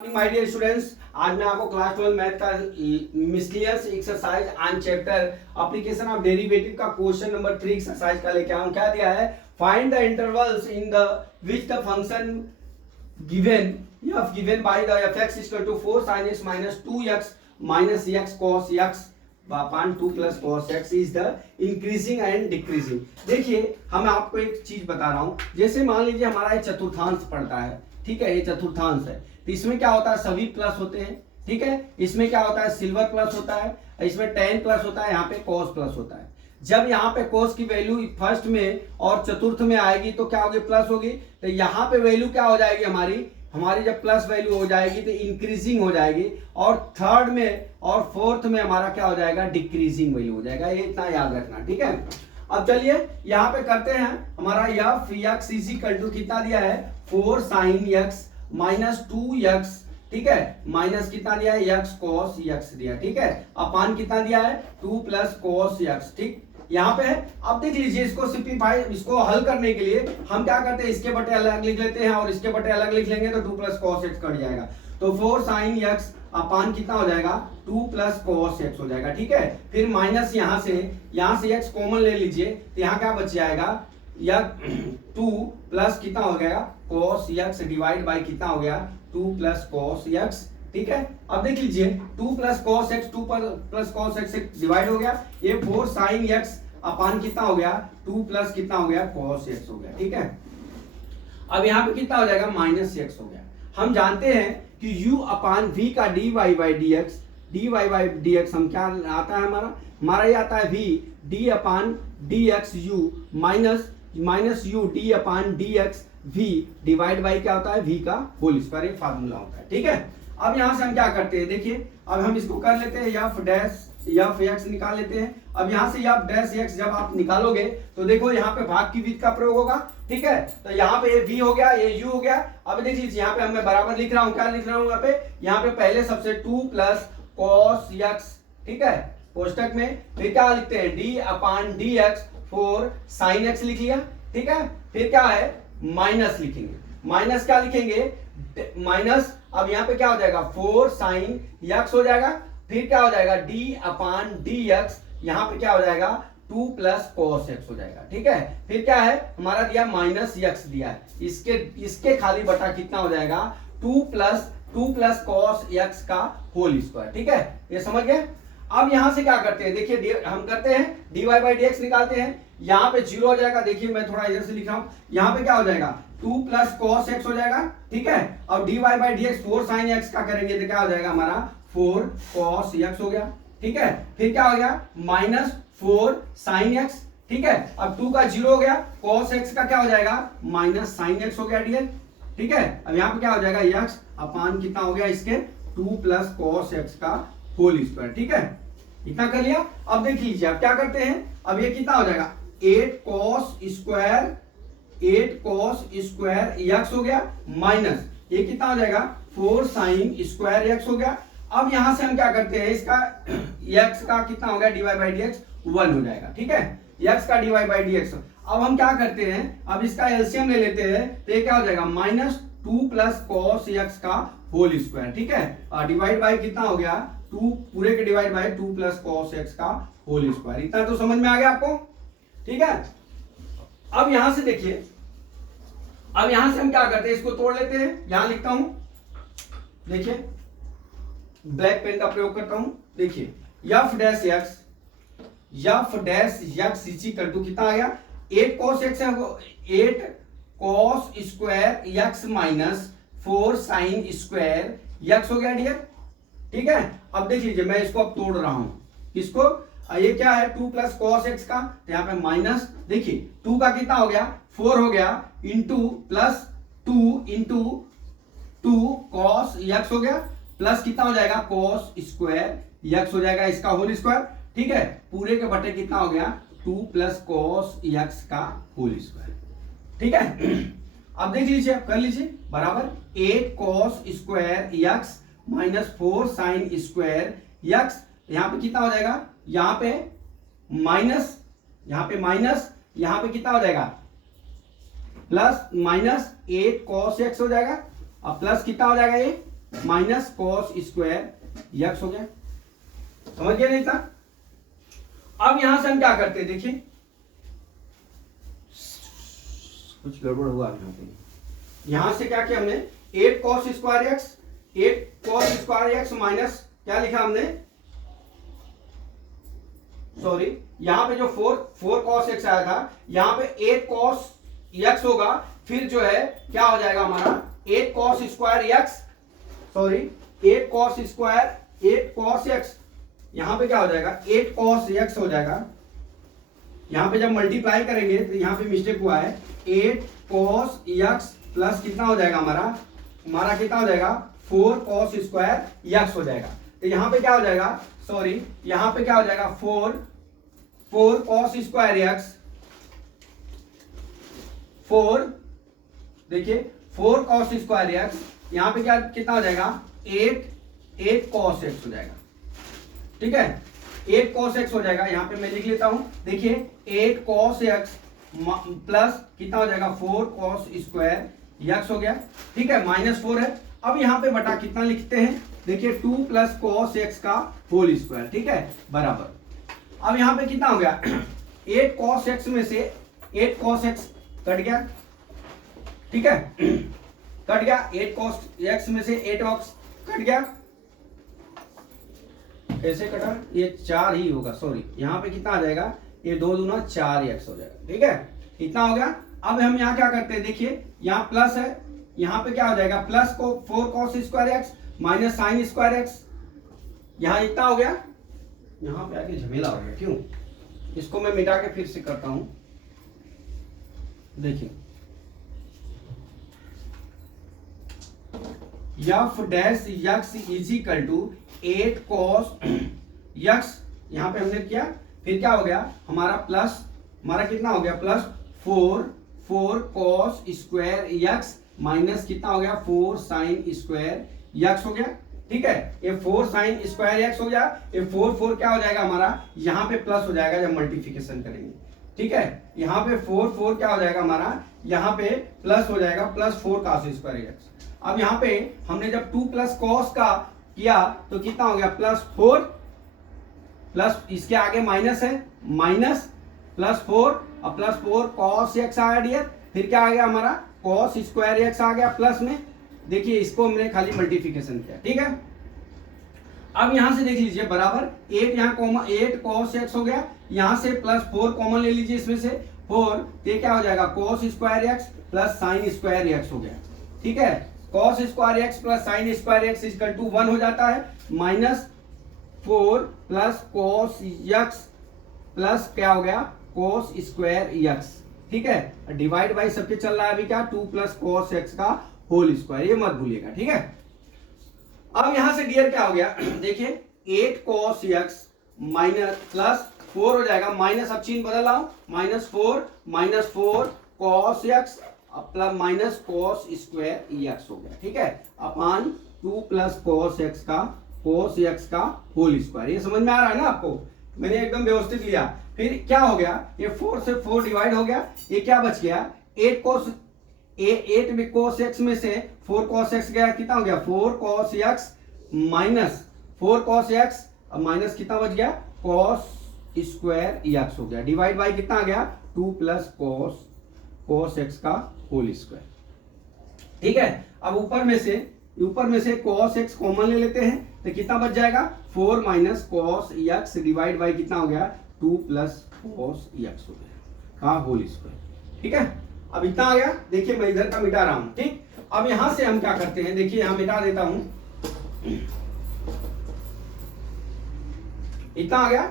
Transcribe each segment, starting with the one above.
My dear students, आज मैं आपको क्लास 12 मैथ का miscellaneous exercise and chapter application of derivative का क्वेश्चन नंबर 3 एक्सरसाइज का लेके आया हूं। क्या दिया है? Find the intervals in the which the function given f given by the fx is equal to 4 sin x minus 2x minus x cos x upon 2 plus cos x is the increasing and decreasing। देखिए, हम आपको एक चीज बता रहा हूं। जैसे मान लीजिए हमारा एक चतुर्थांश पड़ता है, ठीक है, ये चतुर्थांश है, तो इसमें क्या होता है, सभी प्लस होते हैं, ठीक है। इसमें क्या होता है, सिल्वर प्लस होता है, इसमें tan प्लस होता है, यहाँ पे cos प्लस होता है। जब यहाँ पे cos की वैल्यू फर्स्ट में और चतुर्थ में आएगी तो क्या होगी, प्लस होगी। तो यहाँ पे वैल्यू क्या हो जाएगी, हमारी जब प्लस वैल्यू हो जाएगी तो इंक्रीजिंग हो जाएगी, और थर्ड में और फोर्थ में हमारा क्या हो जाएगा, डिक्रीजिंग वैल्यू हो जाएगा। ये इतना याद रखना, ठीक है। अब चलिए यहाँ पे करते हैं। हमारा f x is equal to कितना दिया है, 4 sin x माइनस 2x, ठीक है, माइनस कितना दिया है, x cos x दिया, ठीक है, अपान कितना दिया है, 2 प्लस cos x, ठीक। यहाँ पे है। अब देख लीजिए, इसको सिंपलीफाई, इसको हल करने के लिए हम क्या करते हैं, इसके बटे अलग लिख लेते हैं और इसके बटे अलग लिख लेंगे तो 2 प्लस cos x कट जाएगा। तो 4 sin x अपान कितना हो जाएगा, 2 प्लस cos x हो जाएगा, ठीक है। फिर माइनस यहाँ से x कॉमन ले लीजिए, तो यहाँ क्या बच जाएगा, या 2 प्लस कितना हो गया, cos x डिवाइड बाई कितना हो गया, 2 प्लस cos x, ठीक है। अब देख लीजिए, 2 plus cos x 2 plus cos x से डिवाइड हो गया, ये 4 sin x अपान कितना हो गया, 2 प्लस कितना हो गया, cos x हो गया, ठीक है। अब यहाँ पे कितना हो जाएगा, माइनस x हो गया। हम जानते हैं कि u अपान v का dy बाई dx हम क्या आता है, हमारा ये आता है v d upon dx u minus u d upon dx v divide by क्या होता है, v का होल स्क्वायर, एक फार्मूला होता है, ठीक है। अब यहां से हम क्या करते हैं, देखिए, अब हम इसको कर लेते हैं, f x निकाल लेते हैं। अब यहां से f x जब आप निकालोगे तो देखो यहाँ पे भाग की विधि का प्रयोग होगा, ठीक है। तो यहाँ पे ये v हो गया, ये u हो गया। अब देख लीजिए, यहाँ पे मैं बराबर लिख रहा हूँ, क्या लिख रहा हूँ यहाँ पे पहले सबसे 2 प्लस cos x, ठीक है, कोष्टक में। फिर क्या लिखते हैं, d अपान dx 4 sin x लिख लिया, ठीक है। फिर क्या है, माइनस लिखेंगे, माइनस क्या लिखेंगे, माइनस, अब यहाँ पे क्या हो जाएगा, 4 sin x हो जाएगा। फिर क्या हो जाएगा, d अपान dx, यहाँ पे क्या हो जाएगा, 2 प्लस cos x हो जाएगा, ठीक है। फिर क्या है, हमारा दिया माइनस x दिया है, इसके खाली बटा कितना हो जाएगा, 2 प्लस cos x का होल स्क्वायर, ठीक है। ये समझ गए। अब यहां से क्या करते हैं, देखिए, हम करते हैं dy बाई dx निकालते हैं, यहाँ पे 0 हो जाएगा। देखिए, मैं थोड़ा इधर से लिख रहा हूं, यहाँ पे क्या हो जाएगा, 2 प्लस cos x हो जाएगा, ठीक है। अब dy by dx 4 sin x का करेंगे तो क्या हो जाएगा, हमारा 4 cos x हो गया, ठीक है। फिर क्या हो गया, माइनस 4 sin x, ठीक है। अब 2 का 0 हो गया, cos x का क्या हो जाएगा, माइनस sin x हो गया डियर, ठीक है। अब यहाँ पे क्या हो जाएगा, x अपान कितना हो गया, इसके 2 प्लस cos x का होल स्क्वायर, ठीक है। इतना कर लिया। अब देख लीजिए, अब क्या करते हैं, अब ये कितना हो जाएगा, 8 cos स्क्वायर x हो गया, माइनस ये कितना हो जाएगा, 4 sin स्क्वायर x हो गया। अब यहां से हम क्या करते हैं, इसका x का कितना हो गया, dy बाई dx 1 हो जाएगा, ठीक है, x का dy बाई dx। अब हम क्या करते हैं, अब इसका एलसीएम ले लेते हैं, तो ये क्या हो जाएगा, माइनस 2 प्लस cos x का होल स्क्वायर, ठीक है, और डिवाइड बाई कितना हो गया, 2 पूरे के divide by 2 plus cos x का होल स्क्वायर। इतना तो समझ में आ गया आपको, ठीक है। अब यहां से देखिए, अब यहां से हम क्या करते हैं, इसको तोड़ लेते हैं। यहां लिखता हूं, देखिए, ब्लैक पेन का प्रयोग करता हूं। देखिए, f dash x is equal to कितना आ गया, 8 cos x है, 8 cos square x minus 4 sin square x हो गया डियर, ठीक है। अब देख लीजिए, मैं इसको अब तोड़ रहा हूं, इसको, ये क्या है, 2 प्लस cos x का, तो यहाँ पे माइनस, देखिए 2 का कितना हो गया, 4 हो गया, into plus 2 into 2 cos x हो गया, प्लस कितना हो जाएगा, cos स्क्वायर x हो जाएगा, इसका होल स्क्वायर, ठीक है। पूरे के बटे कितना हो गया, 2 प्लस cos x का होल स्क्वायर, ठीक है। अब देख लीजिए, कर लीजिए, बराबर 8 cos square x minus 4 sin square x, यहाँ पे कितना हो जाएगा, यहाँ पे माइनस, यहाँ पे कितना हो जाएगा, प्लस माइनस 8 cos x हो जाएगा, अब प्लस कितना हो जाएगा, ये माइनस कॉस स्क्वायर यक्स हो गया। समझ गए नहीं था? अब यहां से हम क्या करते हैं, देखिए कुछ गड़बड़ हुआ यहाँ पे। यहां से क्या किया हमने, 8 cos square x, 8 cos square x minus क्या लिखा हमने, सॉरी यहां पे जो 4 कॉस एक्स आया था, यहां पे 8 कॉस एक्स होगा, फिर जो है क्या हो जाएगा हमारा 8 cos square x, sorry 8 cos square 8 cos x, यहां पे क्या हो जाएगा 8 कॉस एक्स हो जाएगा। यहां पे जब मल्टीप्लाई करेंगे तो यहां पे मिस्टेक हुआ है, 8 कॉस एक्स प्लस कितना हो जाएगा हमारा कितना हो जाएगा 4 कॉस स्क्वायर एक्स हो जाएगा। तो यहां पे क्या हो जाएगा, सॉरी यहां पे क्या हो जाएगा 4 कॉस स्क्वायर एक्स, 4 देखिए 4 कॉस स्क्वायर एक्स, यहां पे क्या कितना हो जाएगा 8 कॉस एक्स हो जाएगा। ठीक है, 8 कॉस एक्स हो जाएगा। यहां पे मैं लिख लेता हूं, देखिए 8 कॉस एक्स प्लस कितना हो जाएगा 4 कॉस स्क्वायर एक्स हो गया। ठीक है, -4 है। अब यहां पे बटा कितना लिखते हैं, देखिए 2 प्लस कॉस एक्स का होल स्क्वायर। ठीक है, बराबर। अब यहां पे कितना हो गया 8 कॉस एक्स में से 8 कॉस एक्स कट गया। ठीक है, कट गया 8 कॉस एक्स में से 8 ऑक्स कट गया। कैसे कटा, ये 4 ही होगा, सॉरी यहां पे कितना आ जाएगा, ये 2 दूना 4 एक्स हो जाएगा। ठीक है, इतना हो गया। अब हम यहां क्या करते हैं, देखिए यहां प्लस है, यहां पे क्या हो जाएगा प्लस को 4 cos square x minus sign square x, यहां इतना हो गया। यहां पे आके झमेला हो गया, क्यों, इसको मैं मिटा के फिर से करता हूं। देखिए f dash x is equal to 8 cos x, यहां पे हमने किया, फिर क्या हो गया हमारा प्लस, हमारा कितना हो गया plus 4 cos square x minus कितना हो गया 4 साइन स्क्वायर एक्स हो गया। ठीक है, ये 4 साइन स्क्वायर एक्स हो गया, ये 4 क्या हो जाएगा हमारा, यहां पे प्लस हो जाएगा जब मल्टीप्लिकेशन करेंगे। ठीक है, यहाँ पे 4 क्या हो जाएगा हमारा, यहाँ पे प्लस हो जाएगा +4 cos स्क्वायर एक्स। अब यहाँ पे हमने जब 2 प्लस कॉस का किया तो कितना हो गया +4 प्लस इसके आगे माइनस है, माइनस +4 और +4 cos एक्स आ गया, फिर क्या आ गया हमारा cos स्क्वायर एक्स आ गया प्लस में। देखिए इसको हमने खाली मल्टीप्लिकेशन किया। ठीक है, अब यहां से देख लीजिए बराबर 8 यहाँ कॉमा 8 cos एक्स हो गया, यहां से +4 कॉमन ले लीजिए इसमें से 4, ये क्या हो जाएगा cos square x plus sine square x हो गया। ठीक है, cos square x plus sine square x equal to 1 हो जाता है, -4 प्लस cos एक्स प्लस क्या हो गया cos स्क्वायर एक्स। ठीक है, डिवाइड बाई सबके चल रहा है अभी क्या 2 प्लस cos एक्स का होल स्क्वायर, ये मत भूलिएगा। ठीक है, अब यहां से डियर क्या हो गया देखिए 8 cos एक्स माइनस प्लस 4 हो जाएगा, माइनस अब चिन्ह बदल रहा हूं -4 cos x plus minus cos square x हो गया। ठीक है, अपान 2 प्लस cos एक्स का होल स्क्वायर। ये समझ में आ रहा है ना आपको, मैंने एकदम व्यवस्थित लिया। फिर क्या हो गया, ये 4 से 4 डिवाइड हो गया, ये क्या बच गया 8 में cos एक्स में से 4 cos एक्स गया, कितना हो गया 4 cos x minus 4 cos x minus कितना बच गया cos स्क्वायर एक्स हो गया, डिवाइड बाई कितना आ गया 2 प्लस cos एक्स का होल स्क्वायर। ठीक है, अब ऊपर में से cos एक्स कॉमन ले लेते हैं तो कितना बच जाएगा 4 minus cos x divide by कितना हो गया 2 प्लस cos एक्स हो गया का होल स्क्वायर। ठीक है, अब इतना आ गया। देखिए मैं इधर का मिटा रहा हूं। ठीक, अब यहां से हम क्या करते हैं, देखिए यहां मिटा देता हूं, इतना आ गया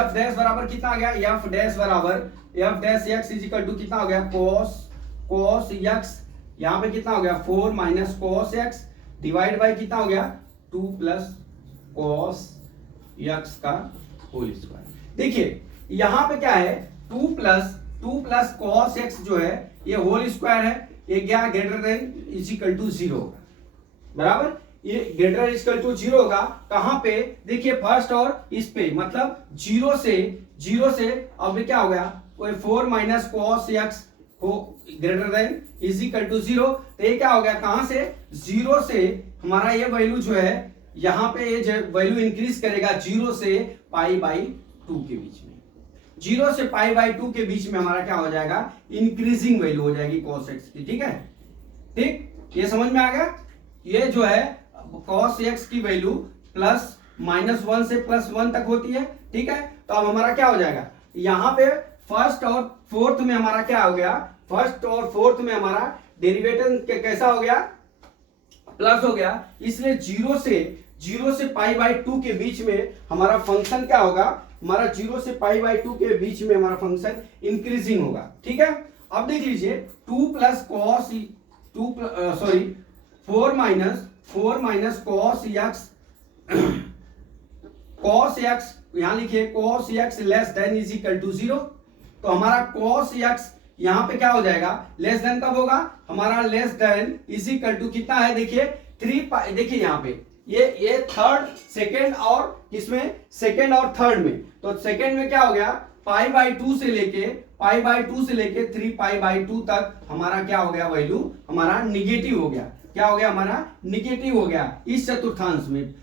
एफ डैश बराबर कितना आ गया, एफ डैश बराबर f dash x is equal to कितना हो गया cos एक्स, यहां पे कितना हो गया 4 minus cos x divide by कितना हो गया 2 प्लस cos एक्स का होल स्क्वायर। देखिए यहां पे क्या है 2 प्लस cos एक्स जो है ये होल स्क्वायर है, ये क्या greater than is equal to 0 होगा, बराबर ये ग्रेटर इक्वल टू 0 होगा। कहां पे देखिए फर्स्ट और इस पे, मतलब 0 से अब क्या हो गया 4 माइनस cos एक्स हो greater than is equal to 0, तो ये क्या हो गया कहां से 0 से हमारा ये वैल्यू जो है यहाँ पे ये वैल्यू इंक्रीज करेगा 0 से पाई बाई 2 के बीच में। 0 से पाई बाई 2 के बीच में हमारा क्या हो जाएगा, इंक्रीजिंग वैल्यू हो जाएगी cos x की। ठीक है, ठीक, ये समझ में आ गया। ये जो है cos x की वैल्यू प्लस -1 से +1 तक होती है। ठीक है, तो अब हमारा क्या हो जाएगा, यहाँ पे फर्स्ट और फोर्थ में हमारा क्या हो गया, फर्स्ट और फोर्थ में हमारा डेरिवेटिव कैसा हो गया, प्लस हो गया। इसलिए 0 से पाई बाई 2 के बीच में हमारा फंक्शन क्या होगा, हमारा 0 से पाई बाई 2 के बीच में हमारा फंक्शन इंक्रीजिंग होगा। ठीक है, अब देख लीजिए 2 plus cos 4 minus cos x यहां लिखिए cos x less than is equal to 0। तो हमारा cos x यहां पे क्या हो जाएगा, लेस देन कब होगा, हमारा less than is equal to कितना है, देखिए 3 पाई। देखिए यहाँ पे ये थर्ड सेकेंड और किसमें, सेकेंड और थर्ड में। तो सेकेंड में क्या हो गया, पाई बाई 2 से लेके 3 पाई बाई 2 तक हमारा क्या हो गया, वैल्यू हमारा निगेटिव हो गया। क्या हो गया, हमारा निगेटिव हो गया इस चतुर्थांश में,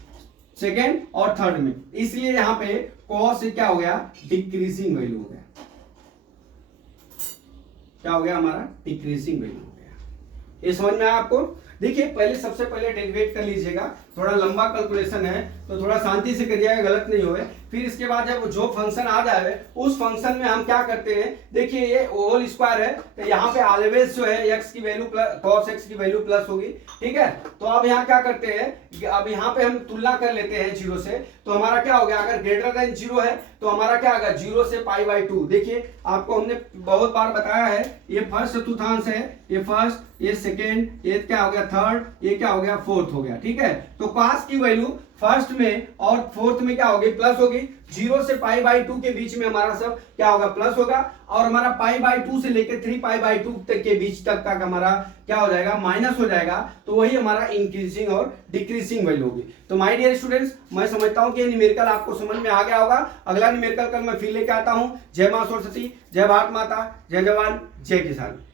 सेकेंड और थर्ड में। इसलिए यहां पे cos से क्या हो गया, डिक्रीजिंग वैल्यू हो गया। क्या हो गया, हमारा डिक्रीजिंग वैल्यू हो गया। ये समझ में आया आपको। देखिए पहले सबसे पहले डेरिवेट कर लीजिएगा, थोड़ा लंबा कैलकुलेशन है तो थोड़ा शांति से करिएगा, गलत नहीं होए। फिर इसके बाद जब जो फंक्शन आ जाए उस फंक्शन में हम क्या करते हैं, देखिए ये होल स्क्वायर है तो यहाँ पे ऑलवेज जो है x की वैल्यू प्लस cos x की वैल्यू प्लस होगी। ठीक है, तो अब यहाँ क्या करते हैं, अब यहाँ पे हम तुलना कर लेते हैं 0 से। तो हमारा क्या हो गया, अगर ग्रेटर देन 0 है तो हमारा क्या होगा, 0 से पाई बाई 2। देखिए आपको हमने बहुत बार बताया है, ये फर्स्ट चतुर्थांश है, ये फर्स्ट, ये सेकेंड, ये क्या हो गया थर्ड, ये क्या हो गया फोर्थ हो गया। ठीक है, तो cos की वैल्यू फर्स्ट में और फोर्थ में क्या होगी, प्लस होगी। 0 से पाई बाई 2 के बीच में हमारा सब क्या होगा, प्लस होगा। और हमारा पाई बाई 2 से लेकर 3 पाई बाई 2 तक के बीच तक हमारा क्या हो जाएगा, माइनस हो जाएगा। तो वही हमारा इंक्रीजिंग और डिक्रीजिंग वैल्यू होगी। तो माय डियर स्टूडेंट्स, मैं समझता हूं कि ये न्यूमेरिकल आपको समझ में आ गया होगा। अगला न्यूमेरिकल कल मैं फिर लेके आता हूं। जय मां सरस्वती, जय भारत माता, जय जवान, जय किसान।